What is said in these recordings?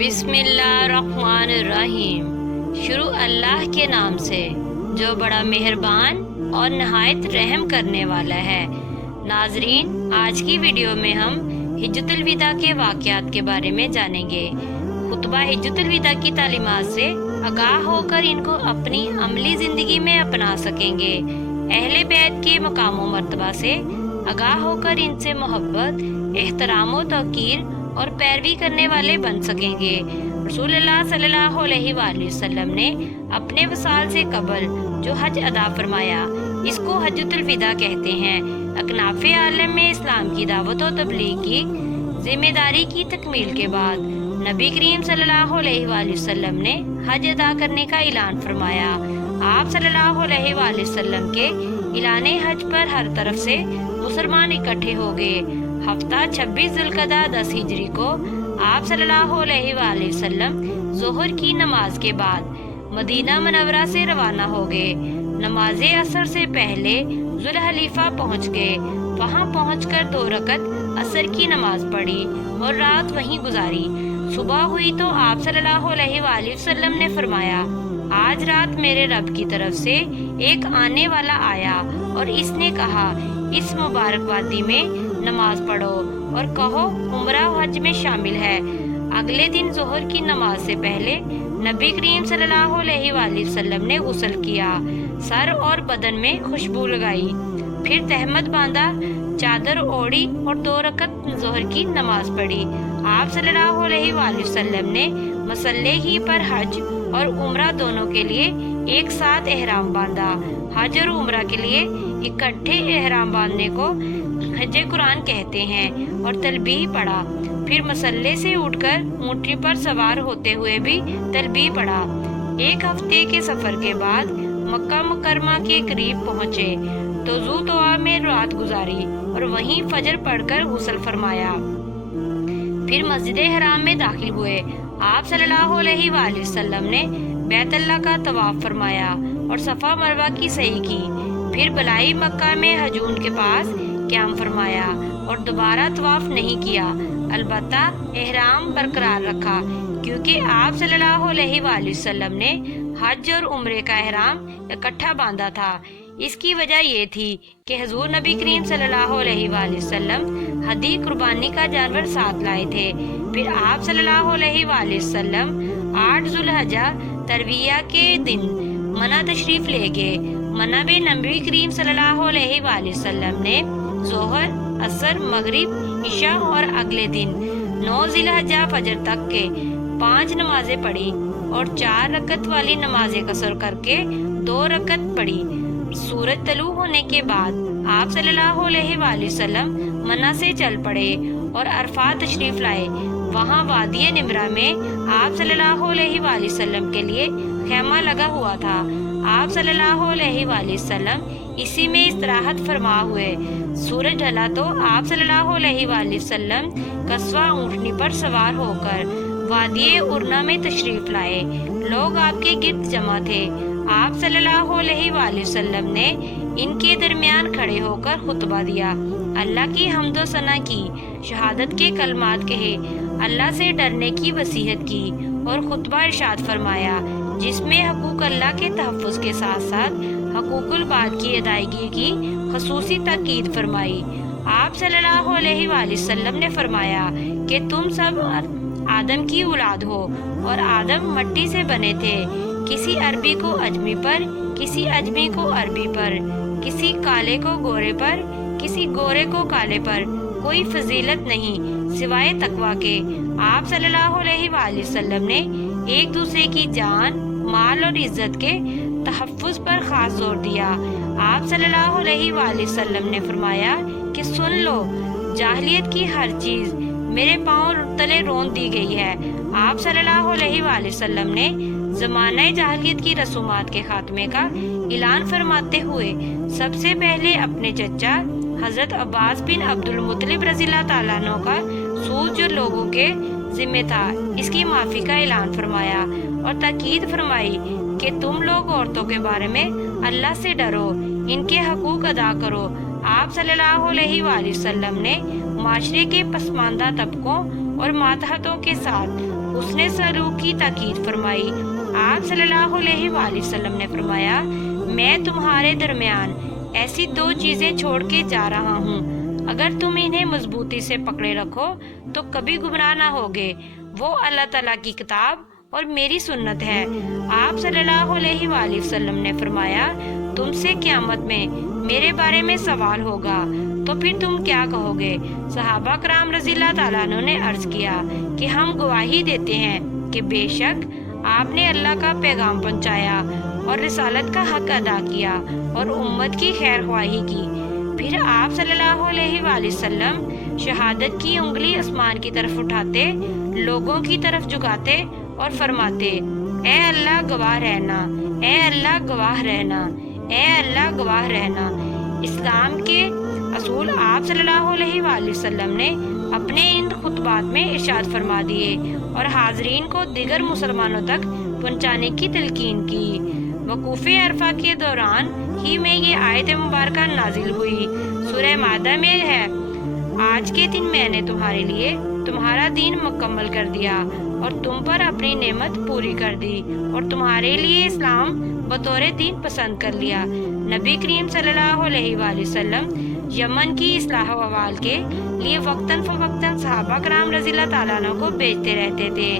بسم اللہ الرحمن الرحیم۔ شروع اللہ کے نام سے جو بڑا مہربان اور نہایت رحم کرنے والا ہے۔ ناظرین، آج کی ویڈیو میں ہم حجۃ الوداع کے واقعات کے بارے میں جانیں گے۔ خطبہ حجۃ الوداع کی تعلیمات سے آگاہ ہو کر ان کو اپنی عملی زندگی میں اپنا سکیں گے۔ اہل بیت کے مقام و مرتبہ سے آگاہ ہو کر ان سے محبت، احترام و توقیر اور پیروی کرنے والے بن سکیں گے۔ رسول اللہ صلی اللہ علیہ وآلہ وسلم نے اپنے وصال سے قبل جو حج ادا فرمایا، اس کو حجۃ الوداع کہتے ہیں۔ اکناف عالم میں اسلام کی دعوت و تبلیغ کی ذمہ داری کی تکمیل کے بعد نبی کریم صلی اللہ علیہ وآلہ وسلم نے حج ادا کرنے کا اعلان فرمایا۔ آپ صلی اللہ علیہ وآلہ وسلم کے اعلان حج پر ہر طرف سے مسلمان اکٹھے ہو گئے۔ ہفتہ 26 ذوالقعدہ 10 ہجری کو آپ صلی اللہ علیہ وآلہ وسلم ظہر کی نماز کے بعد مدینہ منورہ سے روانہ ہو گئے۔ نماز عصر سے پہلے ذوالحلیفہ پہنچ گئے۔ وہاں پہنچ کر 2 رکعت عصر کی نماز پڑھی اور رات وہیں گزاری۔ صبح ہوئی تو آپ صلی اللہ علیہ وآلہ وسلم نے فرمایا، آج رات میرے رب کی طرف سے ایک آنے والا آیا اور اس نے کہا، اس مبارک وادی میں نماز پڑھو اور کہو عمرہ حج میں شامل ہے۔ اگلے دن ظہر کی نماز سے پہلے نبی کریم صلی اللہ علیہ وآلہ وسلم نے غسل کیا، سر اور بدن میں خوشبو لگائی، پھر تہمت باندھا، چادر اوڑھی اور 2 رکعت ظہر کی نماز پڑھی۔ آپ صلی اللہ علیہ وآلہ وسلم نے مسلح ہی پر حج اور عمرہ دونوں کے لیے ایک ساتھ احرام باندھا۔ حج اور عمرہ کے لیے اکٹھے احرام باندھنے کو حج قرآن کہتے ہیں، اور تلبیہ پڑھا۔ پھر مسلح سے اٹھ کر اونٹنی پر سوار ہوتے ہوئے بھی تلبیہ پڑھا۔ 1 ہفتے کے سفر کے بعد مکہ مکرمہ کے قریب پہنچے تو ذو طوا میں رات گزاری اور وہیں فجر پڑھ کر غسل فرمایا۔ پھر مسجد حرام میں داخل ہوئے۔ آپ صلی اللہ علیہ وآلہ وسلم نے بیت اللہ کا طواف فرمایا اور صفا مروہ کی سعی کی۔ پھر بلائی مکہ میں حجون کے پاس قیام فرمایا اور دوبارہ طواف نہیں کیا، البتہ احرام برقرار رکھا، کیونکہ آپ صلی اللہ علیہ وآلہ وسلم نے حج اور عمرے کا احرام اکٹھا باندھا تھا۔ اس کی وجہ یہ تھی کہ حضور نبی کریم صلی اللہ علیہ وآلہ وسلم ہدی قربانی کا جانور ساتھ لائے تھے۔ پھر آپ صلی اللہ علیہ وآلہ وسلم 8 ذوالحجہ ترویہ کے دن منی تشریف لے گئے۔ منی میں نبی کریم صلی اللہ علیہ وآلہ وسلم نے ظہر، عصر، مغرب، عشاء اور اگلے دن 9 ذی الحجہ فجر تک کے 5 نمازیں پڑھی اور 4 رکعت والی نماز قصر کر کے 2 رکعت پڑھی۔ سورج طلوع ہونے کے بعد آپ صلی اللہ علیہ وآلہ وسلم منی سے چل پڑے اور عرفات تشریف لائے۔ وہاں وادی نمرہ میں آپ صلی اللہ علیہ وآلہ وسلم کے لیے خیمہ لگا ہوا تھا۔ آپ صلی اللہ علیہ وآلہ وسلم اسی میں استراحت فرما ہوئے۔ سورج ڈھلا تو آپ صلی اللہ علیہ وآلہ وسلم قصوہ اونٹنی پر سوار ہو کر وادی ارنا میں تشریف لائے۔ لوگ آپ کے گرد جمع تھے۔ آپ صلی اللہ علیہ وآلہ وسلم نے ان کے درمیان کھڑے ہو کر خطبہ دیا، اللہ کی حمد و ثنا کی، شہادت کے کلمات کہے، اللہ سے ڈرنے کی وصیت کی اور خطبہ ارشاد فرمایا، جس میں حقوق اللہ کے تحفظ کے ساتھ ساتھ حقوق العباد کی ادائیگی کی خصوصی تاکید فرمائی۔ آپ صلی اللہ علیہ وآلہ وسلم نے فرمایا کہ تم سب آدم کی اولاد ہو اور آدم مٹی سے بنے تھے۔ کسی عربی کو اجمی پر، کسی اجمی کو عربی پر، کسی کالے کو گورے پر، کسی گورے کو کالے پر کوئی فضیلت نہیں سوائے تقویٰ کے۔ آپ صلی اللہ علیہ وآلہ وسلم نے ایک دوسرے کی جان، مال اور عزت کے تحفظ پر خاص زور دیا۔ آپ صلی اللہ علیہ وآلہ وسلم نے فرمایا کہ سن لو، جاہلیت کی ہر چیز میرے پاؤں تلے رون دی گئی ہے۔ آپ صلی اللہ علیہ وآلہ وسلم نے زمانہ جاہلیت کی رسومات کے خاتمے کا اعلان فرماتے ہوئے سب سے پہلے اپنے چچا حضرت عباس بن عبد المطلب رضی اللہ تعالیٰ عنہ کا سود جو لوگوں کے ذمہ تھا، اس کی معافی کا اعلان فرمایا اور تاکید فرمائی کہ تم لوگ عورتوں کے بارے میں اللہ سے ڈرو، ان کے حقوق ادا کرو۔ آپ صلی اللہ علیہ وآلہ وسلم نے معاشرے کے پسماندہ طبقوں اور ماتحتوں کے ساتھ حسن سلوک کی تاکید فرمائی۔ آپ صلی اللہ علیہ وآلہ وسلم نے فرمایا، میں تمہارے درمیان ایسی دو چیزیں چھوڑ کے جا رہا ہوں، اگر تم انہیں مضبوطی سے پکڑے رکھو تو کبھی گمراہ نہ ہوگے۔ وہ اللہ تعالیٰ کی کتاب اور میری سنت ہے۔ آپ صلی اللہ علیہ وآلہ وسلم نے فرمایا، تم سے قیامت میں میرے بارے میں سوال ہوگا تو پھر تم کیا کہو گے؟ صحابہ کرام رضی اللہ تعالیٰ عنہ نے عرض کیا کہ ہم گواہی دیتے ہیں کہ بے شک آپ نے اللہ کا پیغام پہنچایا اور رسالت کا حق ادا کیا اور امت کی خیر خواہی کی۔ پھر آپ صلی اللہ علیہ وآلہ وسلم شہادت کی انگلی آسمان کی طرف اٹھاتے، لوگوں کی طرف جھکاتے اور فرماتے، اے اللہ گواہ رہنا، اے اللہ گواہ رہنا، اے اللہ گواہ رہنا۔ اسلام کے اصول آپ صلی اللہ علیہ وآلہ وسلم نے اپنے ان خطبات میں ارشاد فرما دیے اور حاضرین کو دیگر مسلمانوں تک پہنچانے کی تلقین کی۔ وقوف عرفہ کے دوران ہی میں یہ آیت مبارکہ نازل ہوئی۔ سورہ مائدہ میں ہے، آج کے دن میں نے تمہارے لیے تمہارا دین مکمل کر دیا اور تم پر اپنی نعمت پوری کر دی اور تمہارے لیے اسلام بطور دین پسند کر لیا۔ نبی کریم صلی اللہ علیہ وآلہ وسلم یمن کی اصلاح و احوال کے لیے وقتاً فوقتاً صحابہ کرام رضی اللہ تعالیٰ عنہ کو بھیجتے رہتے تھے۔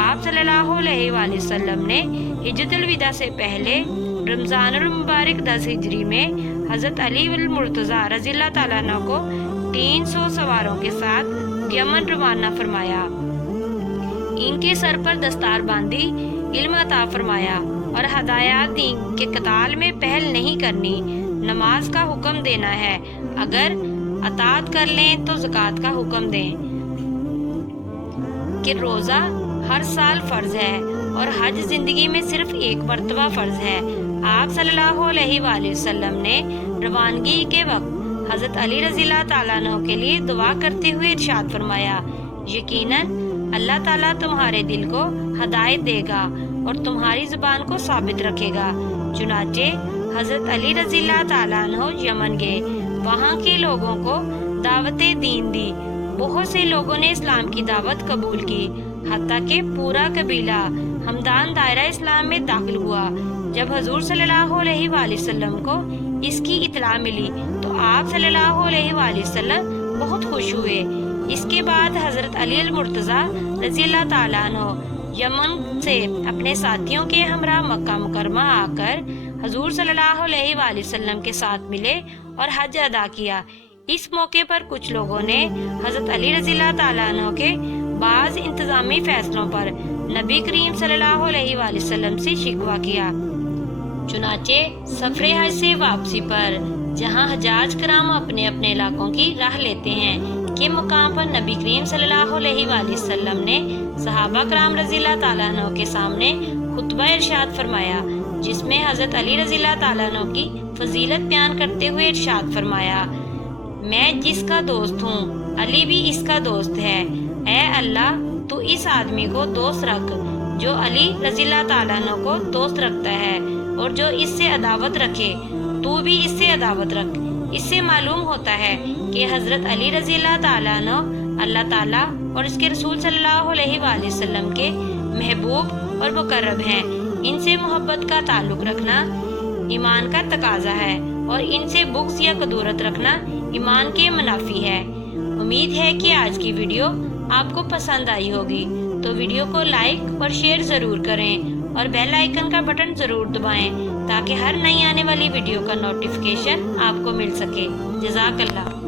آپ صلی اللہ علیہ وآلہ وسلم نے حجۃ الوداع سے پہلے رمضان المبارک 10 ہجری میں حضرت علی المرتضیٰ رضی اللہ تعالیٰ عنہ کو 300 سواروں کے ساتھ یمن روانہ فرمایا۔ ان کے سر پر دستار باندھی، علم عطا فرمایا اور ہدایات دی کہ قتال میں پہل نہیں کرنی، نماز کا حکم دینا ہے، اگر اطاعت کر لیں تو زکوٰۃ کا حکم دیں، کہ روزہ ہر سال فرض ہے اور حج زندگی میں صرف ایک مرتبہ فرض ہے۔ آپ صلی اللہ علیہ وآلہ وسلم نے روانگی کے وقت حضرت علی رضی اللہ تعالیٰ عنہ کے لیے دعا کرتے ہوئے ارشاد فرمایا، یقیناً اللہ تعالیٰ تمہارے دل کو ہدایت دے گا اور تمہاری زبان کو ثابت رکھے گا۔ چنانچہ حضرت علی رضی اللہ تعالیٰ عنہ یمن گئے، وہاں کے لوگوں کو دعوت دین دی۔ بہت سے لوگوں نے اسلام کی دعوت قبول کی، حتیٰ کہ پورا قبیلہ ہمدان دائرہ اسلام میں داخل ہوا۔ جب حضور صلی اللہ علیہ وآلہ وسلم کو اس کی اطلاع ملی تو آپ صلی اللہ علیہ وآلہ وسلم بہت خوش ہوئے۔ اس کے بعد حضرت علی المرتضیٰ رضی اللہ تعالیٰ عنہ یمن سے اپنے ساتھیوں کے ہمراہ مکہ مکرمہ آ کر حضور صلی اللہ علیہ وآلہ وسلم کے ساتھ ملے اور حج ادا کیا۔ اس موقع پر کچھ لوگوں نے حضرت علی رضی اللہ تعالیٰ عنہ کے بعض انتظامی فیصلوں پر نبی کریم صلی اللہ علیہ وآلہ وسلم سے شکوہ کیا۔ چنانچہ سفر حج سے واپسی پر جہاں حجاج کرام اپنے اپنے علاقوں کی راہ لیتے ہیں کے مقام پر نبی کریم صلی اللہ علیہ وآلہ وسلم نے صحابہ کرام رضی اللہ تعالیٰ عنہ کے سامنے خطبہ ارشاد فرمایا، جس میں حضرت علی رضی اللہ تعالیٰ عنہ کی فضیلت بیان کرتے ہوئے ارشاد فرمایا، میں جس کا دوست ہوں علی بھی اس کا دوست ہے۔ اے اللہ تو اس آدمی کو دوست رکھ جو علی رضی اللہ تعالیٰ عنہ کو دوست رکھتا ہے، اور جو اس سے عداوت رکھے تو بھی اس سے عداوت رکھ۔ اس سے معلوم ہوتا ہے کہ حضرت علی رضی اللہ تعالیٰ عنہ اللہ تعالیٰ اور اس کے رسول صلی اللہ علیہ وآلہ وسلم کے محبوب اور مقرب ہیں۔ ان سے محبت کا تعلق رکھنا ایمان کا تقاضا ہے اور ان سے بغض یا کدورت رکھنا ایمان کے منافی ہے۔ امید ہے کہ آج کی ویڈیو آپ کو پسند آئی ہوگی، تو ویڈیو کو لائک اور شیئر ضرور کریں اور بیل آئیکن کا بٹن ضرور دبائیں تاکہ ہر نئی آنے والی ویڈیو کا نوٹیفیکیشن آپ کو مل سکے۔ جزاک اللہ۔